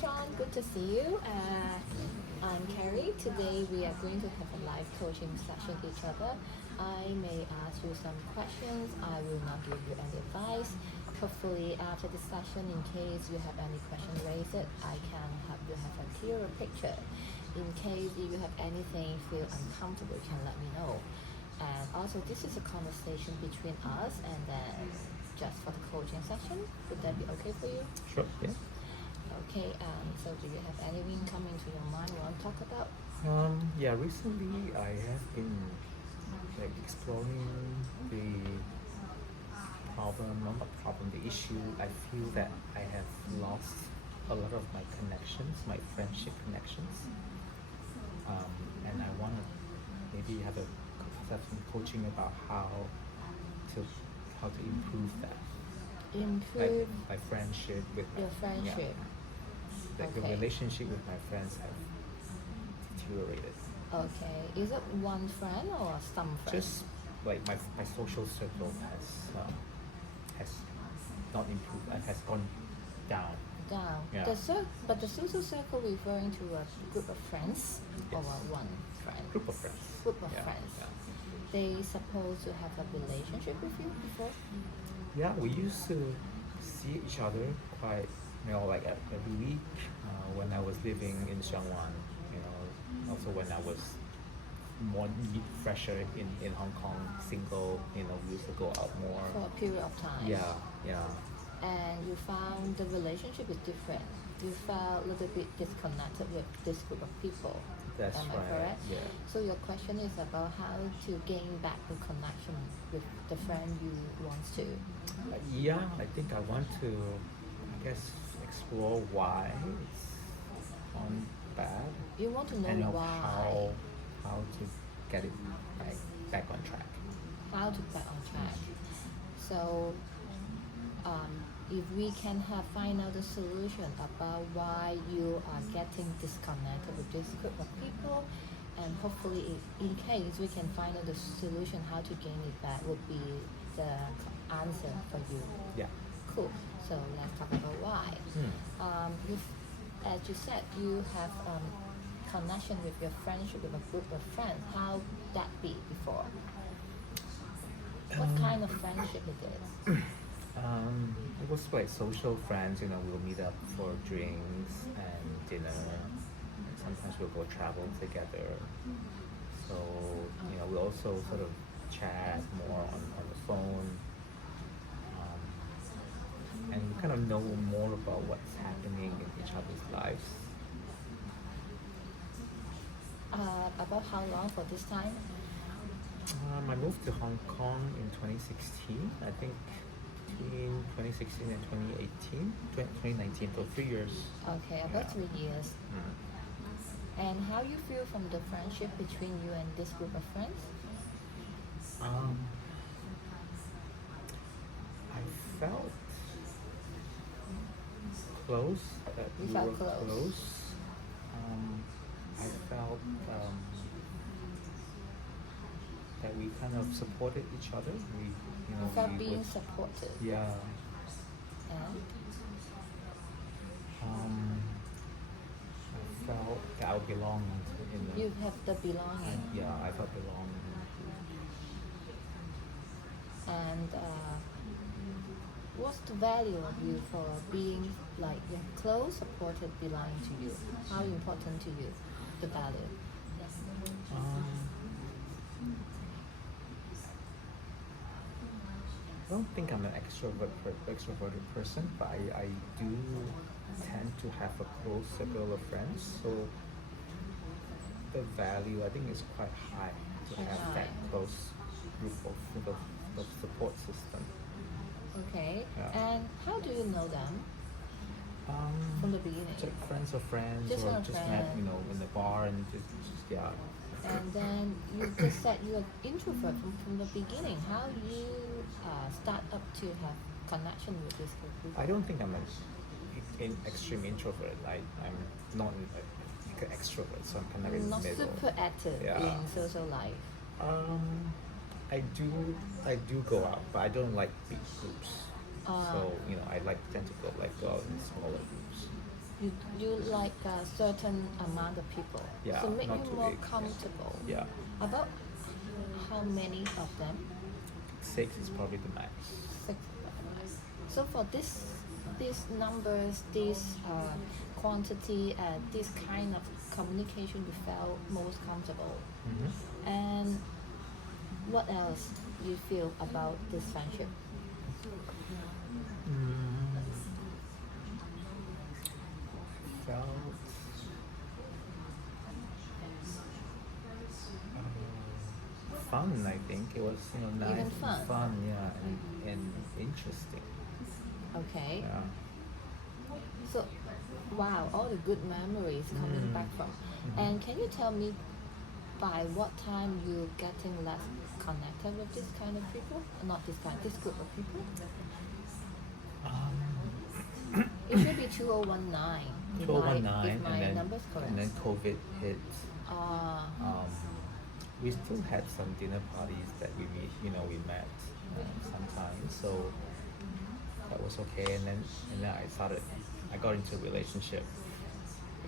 Sean. Good to see you. I'm Carrie. Today we are going to have a live coaching session with each other. I may ask you some questions. I will not give you any advice. Hopefully, after the session, in case you have any question, raise it. I can help you have a clearer picture. In case you have anything feel uncomfortable, you can let me know. And also, this is a conversation between us, and then just for the coaching session. Would that be okay for you? Sure. Yeah. Okay. So do you have anything coming to your mind you want to talk about? Yeah. Recently, I have been exploring the problem, not the problem, the issue. I feel that I have lost a lot of my connections, my friendship connections, and I want to maybe have some coaching about how to improve that. Improve My friendship with your friendship. the Okay. relationship with my friends have deteriorated. Okay. Is it one friend or some friends? Just like my social circle has not improved and has gone down. Down. Yeah. But the social circle referring to a group of friends or Yes. one friend? Group of friends. Group of Yeah, friends. Yeah. They supposed to have a relationship with you before? Yeah, we used to see each other quite, like every week when I was living in Xiangwan. Also when I was more fresher in Hong Kong, single. We used to go out more. For a period of time. Yeah, yeah. And you found the relationship is different. You felt a little bit disconnected with this group of people. That's Am I right. correct? Yeah. So your question is about how to gain back the connection with the friend you want to. Yeah, I think I want to, explore why it's gone bad You want to know and why. how to get it back on track. How to back on track. So if we can find out the solution about why you are getting disconnected with this group of people, and hopefully in case we can find out the solution how to gain it back would be the answer for you. Yeah. Cool. So let's talk about why. As you said, you have connection with your friendship with a group of friends. How that be before? What kind of friendship it is? It was like social friends. We'll meet up for drinks and dinner. And sometimes we'll go travel together. So we also sort of chat more on the phone. And we kind of know more about what's happening in each other's lives. About how long for this time? I moved to Hong Kong in 2016. I think between 2016 and 2019, for 3 years. Okay, about Yeah. 3 years. And how you feel from the friendship between you and this group of friends? I felt close. That You we felt were close. close. I felt that we kind of supported each other. You felt we being would- supported. Yeah. And I felt that I belonged in the. you have the belonging. Yeah, I felt belonged. And what's the value of you for being like close, supported, belonging to you? How important to you, the value? Um, I don't think I'm an extroverted person, but I do tend to have a close circle of friends. So the value, I think, is quite high to Quite have high. that close group of support system. Okay. Yeah. And how do you know them from the beginning? Just friends of friends, Just or friend of just met, friend. in the bar and just yeah. And then you just said you're introvert from the beginning. How you start up to have connection with this group of people? I don't think I'm an extreme introvert. I'm not an extrovert, so I'm kind of in the Not middle. super active Yeah. in social life. I do go out, but I don't like big groups. So I tend to go out in smaller groups. you like a certain amount of people. Yeah, So make not you too more big, yeah. comfortable. Yeah, About how many of them? 6 is probably the max. Six of them. Right? So for these numbers, this quantity, and this kind of communication, you felt most comfortable. Mm-hmm. And what else you feel about this friendship? Felt fun. I think it was nice, Even and fun? yeah, and interesting. Okay. Yeah. So, wow, all the good memories coming back from. And can you tell me by what time you getting less connected with this kind of people? Not this kind, this group of people? It should be 2019. If 2019, if my and then number's correct. and then COVID hit. Ah, We still had some dinner parties that we meet. We met sometimes, so that was okay. And then I got into a relationship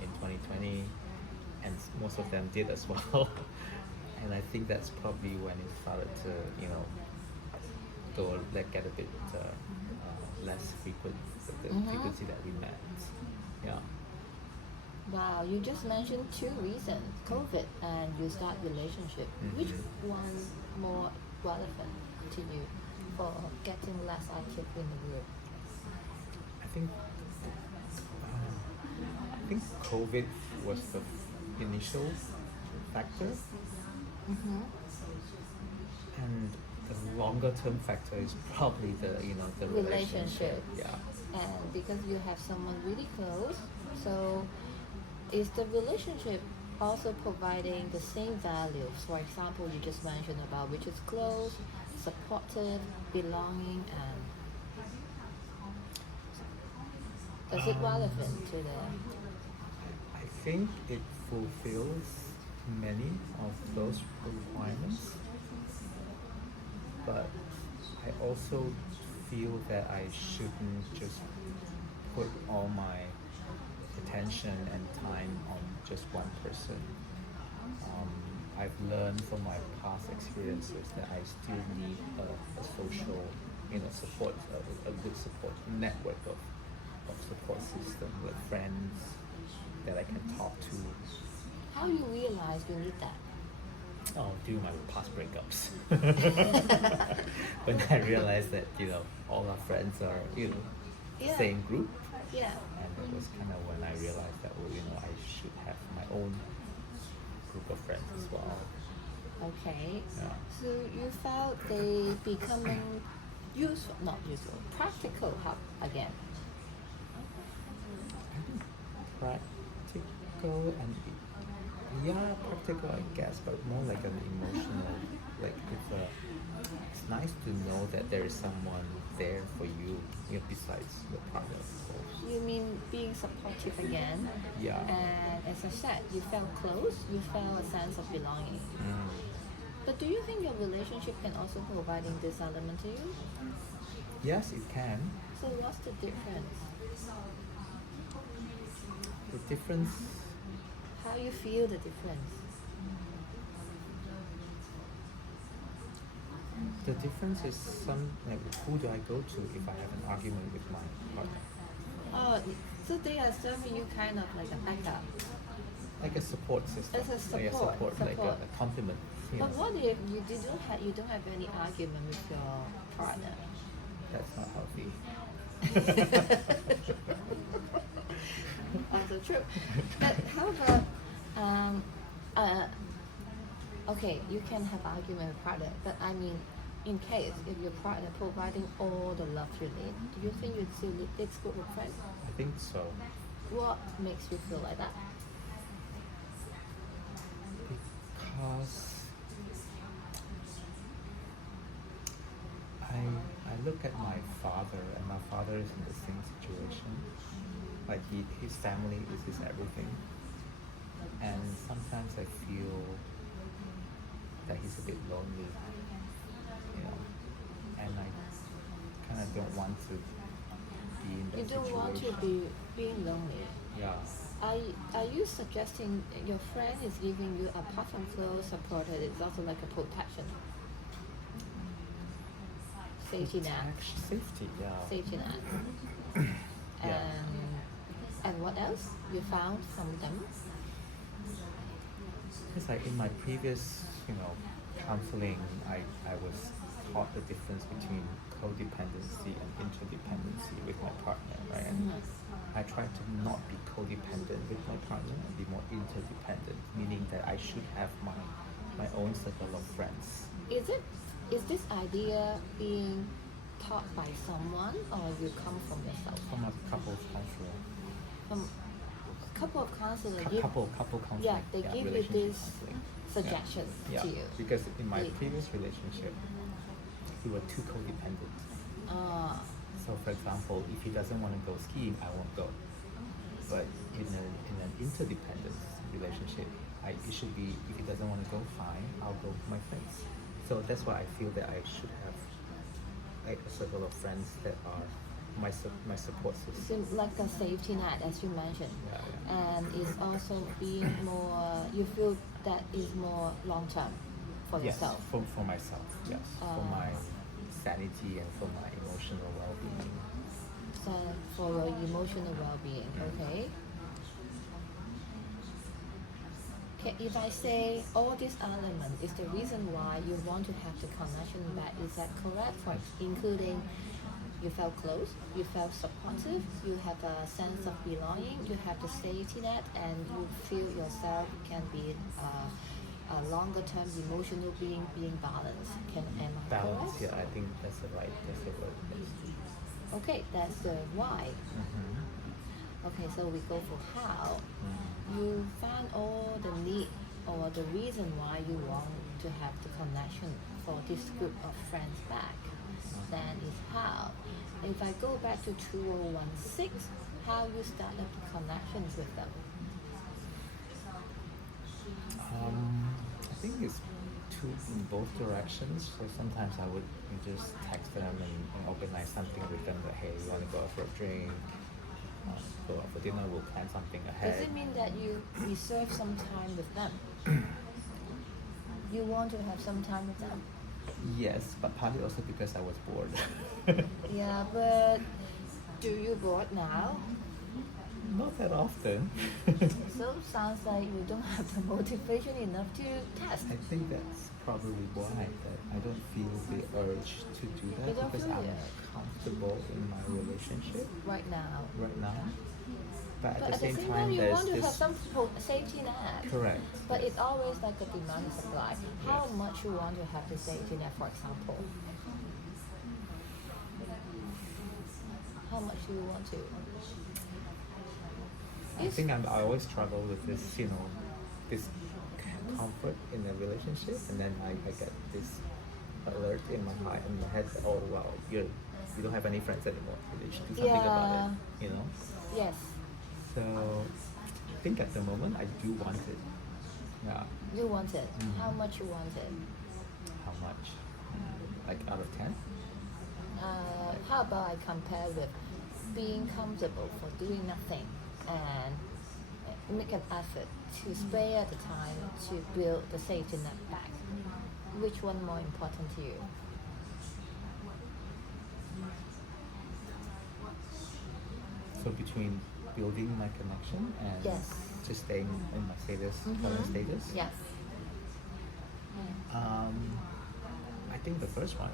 in 2020, and most of them did as well. And I think that's probably when it started to get a bit less frequent, the frequency that we met. Yeah. wow, you just mentioned two reasons, COVID and you start relationship. Which one more relevant to you for getting less active in the group? I think COVID was the initial factor, and the longer term factor is probably the relationship. Relationship. Yeah. And because you have someone really close, so is the relationship also providing the same values? For example, you just mentioned about which is close, supportive, belonging, and is it relevant to the? I think it fulfills many of those requirements, but I also feel that I shouldn't just put all my attention and time on just one person. I've learned from my past experiences that I still need a social, support, a good support network of support system with friends that I can talk to. How you realize you need that? Oh, during my past breakups. When I realized that, all our friends are, Yeah. same group. Yeah. And it was kind of when I realized that, I should have my own group of friends as well. Okay. Yeah. So you felt they becoming useful, not useful, practical help again. Practical and practical, I guess, but more like an emotional. Like it's nice to know that there is someone there for you, besides your partner, of course. You mean being supportive again? Yeah. And as I said, you felt close, you felt a sense of belonging. But do you think your relationship can also providing this element to you? Yes, it can. So what's the difference? The difference. How you feel the difference? The difference is who do I go to if I have an argument with my partner? Oh, so they are serving you kind of like a backup. Like a support system. As a Like a support. like a compliment. But what if you don't have any argument with your partner? That's not healthy. Also true. But how about okay, you can have argument with partner, but I mean, in case if your partner providing all the love you need, do you think you'd still need this group of friends? I think so. What makes you feel like that? Because I look at my father, and my father is in the same situation. Like his family is his everything, and sometimes I feel that he's a bit lonely, and I kind of don't want to be in that You don't want to situation. be being lonely. Yeah. Are you suggesting your friend is giving you apart from close support, it's also like a protection, safety net, Safety, yeah. safety net, Yeah. and what else you found from them? It's like in my previous, counseling, I was taught the difference between codependency and interdependency with my partner, right? And I try to not be codependent with my partner and be more interdependent, meaning that I should have my own circle of friends. Is this idea being taught by someone or you come from yourself? From a couple counselor. From couple of counselors Couple counseling. yeah, they give you relationship this counseling. suggestions Yeah, to you. because in my They- previous relationship, we were too codependent. Ah, So, for example, if he doesn't want to go skiing, I won't go. But in an interdependent relationship, it should be if he doesn't want to go, fine, I'll go with my friends. So that's why I feel that I should have like a circle of friends that are my support system. seems like a safety net as you mentioned. Yeah. And it's also being more, you feel that is more long term for Yes, yourself. for myself, yes, for my Ah. sanity and for my emotional well-being. So for your emotional well-being, okay? Okay, if I say all these elements is the reason why you want to have the connection back, is that correct? For including you felt close, you felt supportive, you have a sense of belonging, you have the safety net, and you feel yourself can be a longer term emotional being balanced. Am I Balance, correct? yeah, I think that's the word. Yes. Okay, that's the why. Mm-hmm. Okay, so we go for how. Mm-hmm. You found all the need or the reason why you want to have the connection for this group of friends back. Then is how. If I go back to 2016, how you start up the connections with them. I think it's two in both directions. So sometimes I would just text them and organize something with them. That hey, you want to go out for a drink? Go out for dinner. We'll plan something ahead. Does it mean that you reserve some time with them? You want to have some time with them? Yes, but partly also because I was bored. Yeah, but do you bored now? Not that often. So sounds like you don't have the motivation enough to test. I think that's probably why that I don't feel the urge to do You that don't because feel I'm it? comfortable in my relationship Right now. right now. But But at the same time, time, you there's want to have this some safety net. correct. But it's always like a demand and supply. How Yes. much you want to have the safety net, for example? How much do you want to? I think I always struggle with this, this comfort in a relationship, and then I get this alert in my heart, in my head, that, oh wow, you don't have any friends anymore. You should do something about it, Yes. So I think at the moment I do want it. Yeah. You want it. Mhm. How much you want it? How much? Like out of 10? How about I compare with being comfortable for doing nothing and make an effort to spare the time to build the safety net back? Which one more important to you? So between building my connection and Yes. just staying in my status, current Mhm. status. Yes. I think the first one.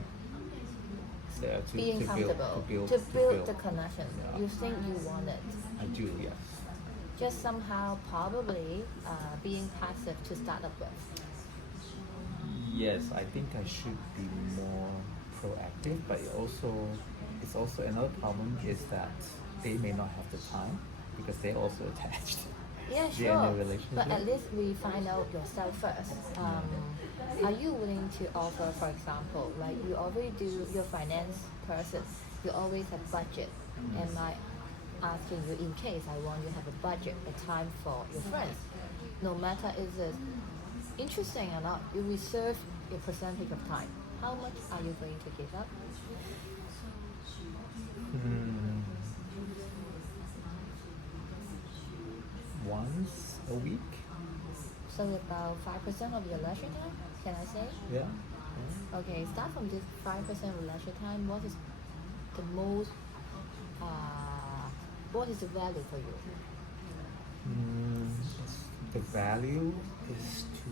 So Being to comfortable, build, to build build. the connection. Yeah. You think you want it. I do, yes. Just somehow probably being passive to start up with. Yes, I think I should be more proactive, but it's also another problem is that they may not have the time because they're also attached. Yeah, They're in a sure. relationship. But at least we find out yourself first. Are you willing to offer, for example, like you already do your finance person, you always have budget. Am I asking you in case I want you to have a budget, a time for your friends? No matter is it interesting or not, you reserve your percentage of time. How much are you going to give up? once a week. So about 5% of your leisure time, can I say? Yeah. Okay, start from this 5% of leisure time. What is the most, what is the value for you? The value is to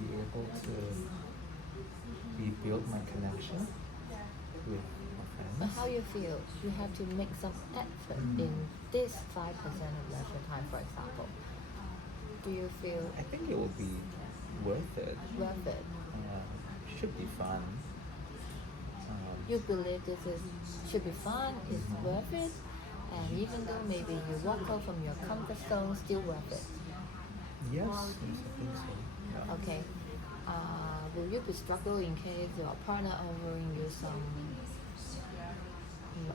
be able to rebuild my connection with my But friends. how you feel? You have to make some effort in this 5% of leisure time, for example. Do you feel I think it will be worth it. worth it? Should be fun. You believe this is should be fun, it's worth it, and even though maybe you walk out from your comfort zone, still worth it. Yes, I think so. Yeah. Okay. Will you be struggle in case your partner offering you some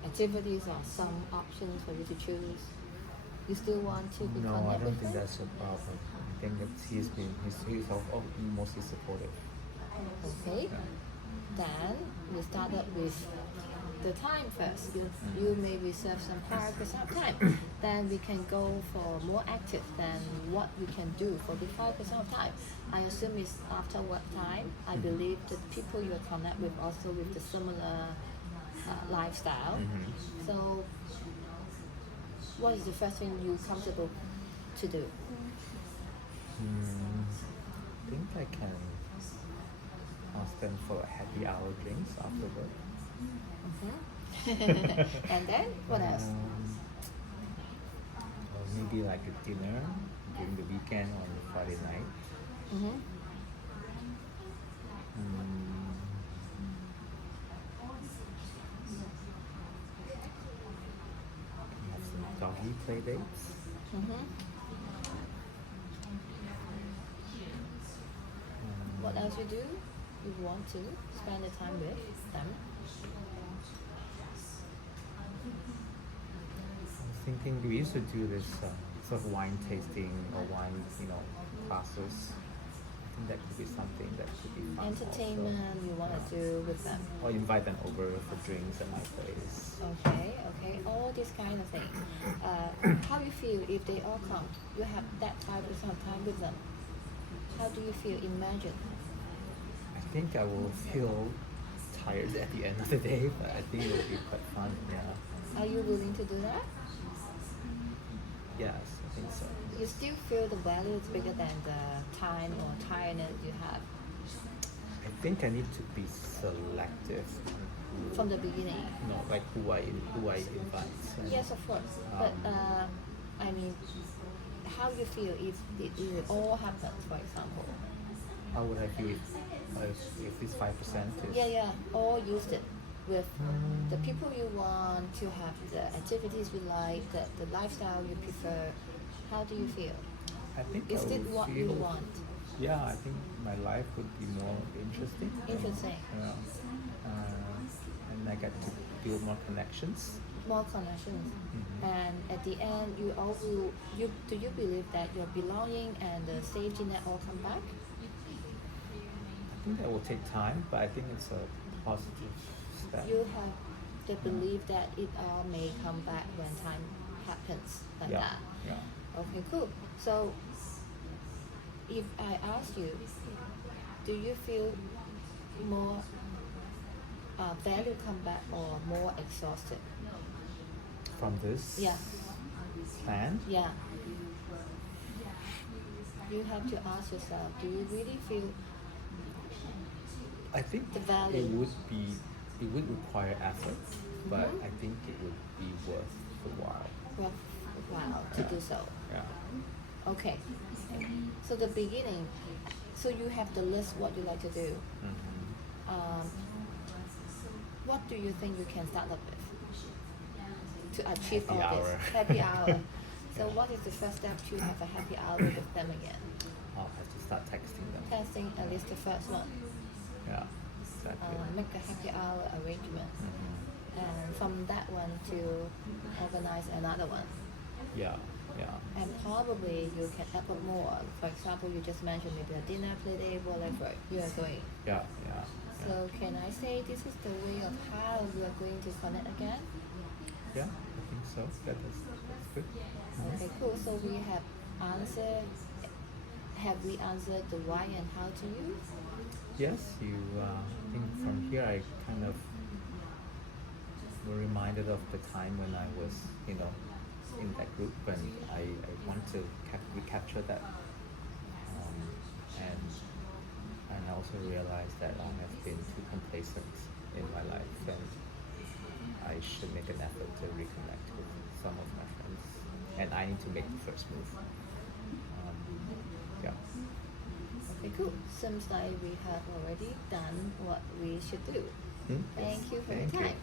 activities or some options for you to choose? You still want to be No, I connected don't with think them? that's a problem. I think that he's mostly supportive. Okay. Yeah. Then we started with the time first. You may reserve some 5% of time. Then we can go for more active than what we can do for the 5% of time. I assume it's after work time. I believe the people you connect with also with the similar lifestyle. So what is the first thing you're comfortable to do? I think I can ask them for happy hour drinks after work. And then what else? Or maybe like a dinner during the weekend on Friday night. Mm-hmm. Have some doggy play dates. Mm-hmm. What else you do? You want to spend the time with them? I was thinking we used to do this sort of wine tasting or wine, classes. I think that could be something that could be fun. Entertainment you want to do with them? Or invite them over for drinks at my place. Okay, all these kind of things. How you feel if they all come? You have that 5% of time with them. How do you feel? Imagine. I think I will feel tired at the end of the day, but I think it will be quite fun. Yeah. Are you willing to do that? Yes, I think so. You still feel the value is bigger than the time or tiredness you have I think I need to be selective on who, from the beginning. like who I invite. And, Yes, of course. But I mean, how you feel if it all happens, for example? how would I feel if this 5% is? Yeah, all used it with the people you want to have, the activities you like, the lifestyle you prefer. How do you feel? I think Is I it would what you feel, want? Yeah, I think my life would be more interesting. Interesting. Yeah. And I get to build more connections. More connections. Mhm. And at the end, do you believe that your belonging and the safety net all come back? I think that will take time, but I think it's a positive step. You have the belief that it all may come back when time happens like Yeah, that. yeah. Okay, cool. So if I ask you, do you feel more value come back or more exhausted? From this Yeah. plan, Yeah. You have to ask yourself, do you really feel I think the value? it would require effort, but Mhm. I think it would be worth the while. worthwhile to do so? Yeah. Okay. So the beginning, so you have the list what you like to do. Mm-hmm. What do you think you can start up with to achieve Happy all hour. this? Happy hour. So Yeah. what is the first step to have a happy hour with them again? I'll have to start texting them. Testing at least the first one. Yeah, exactly. Make a happy hour arrangement. Mhm. And from that one to organize another one. Yeah, yeah. And probably you can add up more. For example, you just mentioned maybe a dinner, play day, whatever you are going. Yeah, yeah. So can I say this is the way of how you are going to connect again? yeah, I think so. That's good. Okay, cool. So we have answered. Have we answered the why and how to you? Yes, you. I think from here I kind of were reminded of the time when I was, in that group, and I want to recapture that. And I also realized that I have been too complacent in my life, and I should make an effort to reconnect with some of my friends, and I need to make the first move. Yeah. Okay, cool. Seems like we have already done what we should do. Hmm? Thank Yes. you for Thank your you. time.